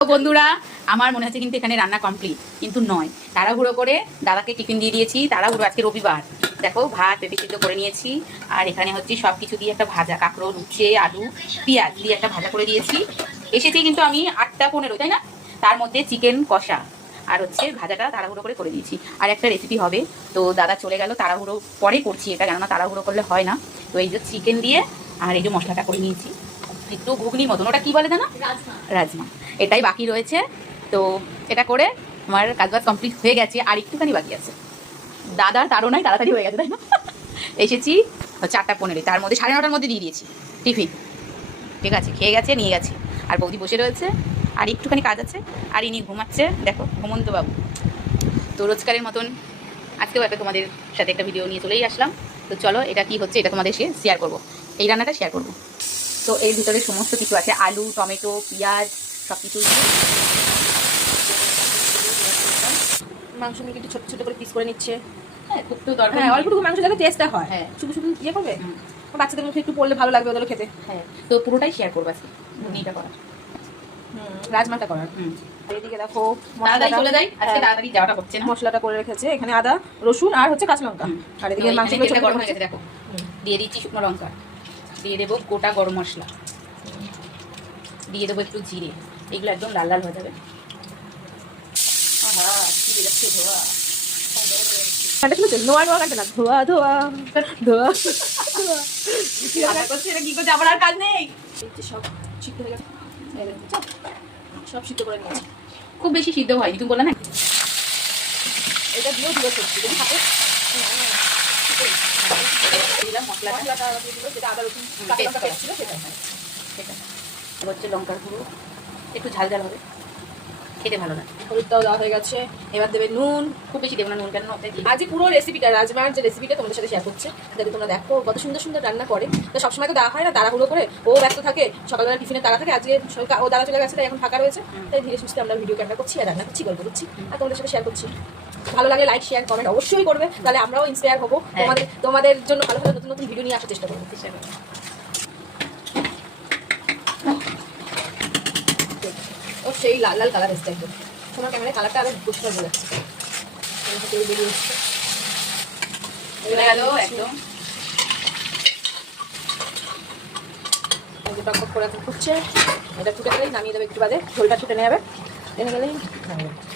বন্ধুরা আমার মনে হচ্ছে কিন্তু এখানে রান্না কমপ্লিট, কিন্তু নয়। তাড়াহুড়ো করে দাদাকে টিফিন দিয়ে দিয়েছি। তাড়াহুড়ো, আজকে রবিবার। দেখো ভাত পেঁপে সিদ্ধ করে নিয়েছি, আর এখানে হচ্ছে সব কিছু দিয়ে একটা ভাজা, কাঁকরোল, উচ্ছে, আলু, পেঁয়াজ দিয়ে একটা ভাজা করে দিয়েছি। এসেছি কিন্তু আমি 8টা 15, তাই না? তার মধ্যে চিকেন কষা আর হচ্ছে ভাজাটা তাড়াহুড়ো করে দিয়েছি। আর একটা রেসিপি হবে, তো দাদা চলে গেল, তাড়াহুড়ো পরে করছি এটা, কেননা তাড়াহুড়ো করলে হয় না। তো এই যে চিকেন দিয়ে আর এই যে মশলাটা করে নিয়েছি, একটু ঘুগনির মতন, ওটা কি বলে জানো? রাজমা। এটাই বাকি রয়েছে। তো এটা করে আমার কাজবাজ কমপ্লিট হয়ে গেছে, আর একটুখানি বাকি আছে। দাদার তাড়নায় তাড়াতাড়ি হয়ে গেছে, তাই না? এসেছি 4টা 15, তার মধ্যে 9:30টার মধ্যে দিয়ে দিয়েছি টিফিন। ঠিক আছে, খেয়ে গেছে, নিয়ে গেছে। আর বৌদি বসে রয়েছে, আর একটুখানি কাজ আছে। আর ইনি ঘুমাচ্ছে, দেখো ঘুমন্ত বাবু। তো রোজকারের মতন আজকেও একটা তোমাদের সাথে একটা ভিডিও নিয়ে চলেই আসলাম। তো চলো, এটা কি হচ্ছে এটা তোমাদের শেয়ার করবো, এই রান্নাটা শেয়ার করবো। তো এর ভিতরে সমস্ত কিছু আছে, আলু, টমেটো, পেঁয়াজ, সব কিছু। মাংস নিয়ে একটু ছোট ছোট করে পিস করে নিচ্ছে। হ্যাঁ, খুব তো দরকার। হ্যাঁ, অল্প মাংস যাতে টেস্টটা হয়। হ্যাঁ, শুধু শুধু ইয়ে করবে, বাচ্চাদের মুখে একটু পড়লে ভালো লাগবে ওদেরও খেতে। হ্যাঁ, তো পুরোটাই শেয়ার করবো আজকে, ঘুগনিটা করা, রাজমাটা করার। আর এদিকে দেখো মশলাটা চলে যাই, আজকে তাড়াতাড়ি যাওয়াটা হচ্ছে না। মশলাটা করে রেখেছে এখানে, আদা, রসুন আর হচ্ছে কাঁচা লঙ্কা। আর এদিকে মাংসগুলো ছোট গরম হয়ে গেছে, দেখো দিয়ে দিচ্ছি শুকনো লঙ্কা, দিয়ে দেবো গোটা গরম মশলা, দিয়ে দেবো একটু জিরে। এগুলো একদম লাল লাল হয়ে যাবে। আহা, কি বেরোচ্ছে ধোয়া। এটা শুনেছো? নোয়া নোয়া কাটবে না, ধোয়া ধোয়া ধোয়া ধোয়া। এটা কি করছে, আবার আর কাজ নেই। সব সিদ্ধ হয়ে গেছে, সব সিদ্ধ করে নিয়েছি। খুব বেশি সিদ্ধ হয়নি, তুমি বললে না। এটা দিয়েও দিও সবজি যদি থাকে। মশলাটা দিয়ে দিল, যেটা আদা রসুন কাঁচা লঙ্কা পেস্ট ছিল সেটা। সেটা হচ্ছে লঙ্কার গুঁড়ো, একটু ঝাল ঝাল হবে, খেতে ভালো লাগে। হলুদটাও দেওয়া হয়ে গেছে, এবার দেবে নুন। খুব বেশি দেবো না নুন, কেন আজ পুরো রেসিপিটা, রাজমার যে রেসিপিটা তোমাদের সাথে শেয়ার করছে, যাতে তোমরা দেখো কত সুন্দর সুন্দর রান্না করে। তো সবসময় তো দেওয়া হয় না, তাড়াহুড়ো করে, ও ব্যস্ত থাকে, সকালবেলা টিফিনে তাড়া থাকে। আজকে ও দাদা চলে গেছে, তাই এখন ফাঁকা রয়েছে, তাই ধীরে সুস্থে আমরা ভিডিও ক্যামেরা করছি আর রান্না করছি, গল্প করছি আর তোমাদের সাথে শেয়ার করছি। ভালো লাগে লাইক শেয়ার কমেন্ট অবশ্যই করবে, তাহলে আমরাও ইন্সপায়ার হবো, তোমাদের জন্য ভালো ভালো নতুন নতুন ভিডিও নিয়ে আসার চেষ্টা করবো। ও সেই লাল লাল কালার এসছে একদম, তোমার ক্যামেরায় কালারটা আরো পরিষ্কার বোঝা যাচ্ছে। বেরিয়ে এসছে একদম। টক করে এখন ফুটছে, এটা ফুটে গেলেই নামিয়ে দেবে, একটু বাদে ঝোলটা ফুটে নেবে, টেনে গেলেই নামিয়ে দেবে।